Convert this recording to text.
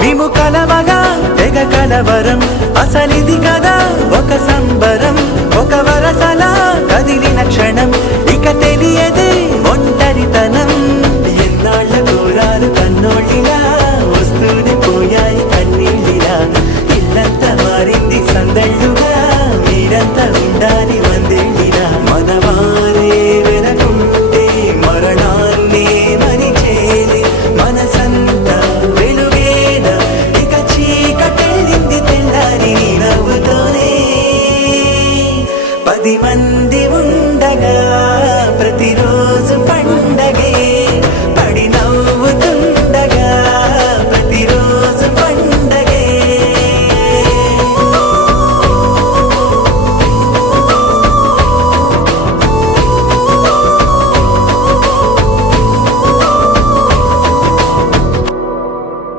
మేము కలవగా తెగ కలవరం అసలిది కదా ఒక సంబరం ఒక వరసలా కదిలిన క్షణం ఇక తెలియదే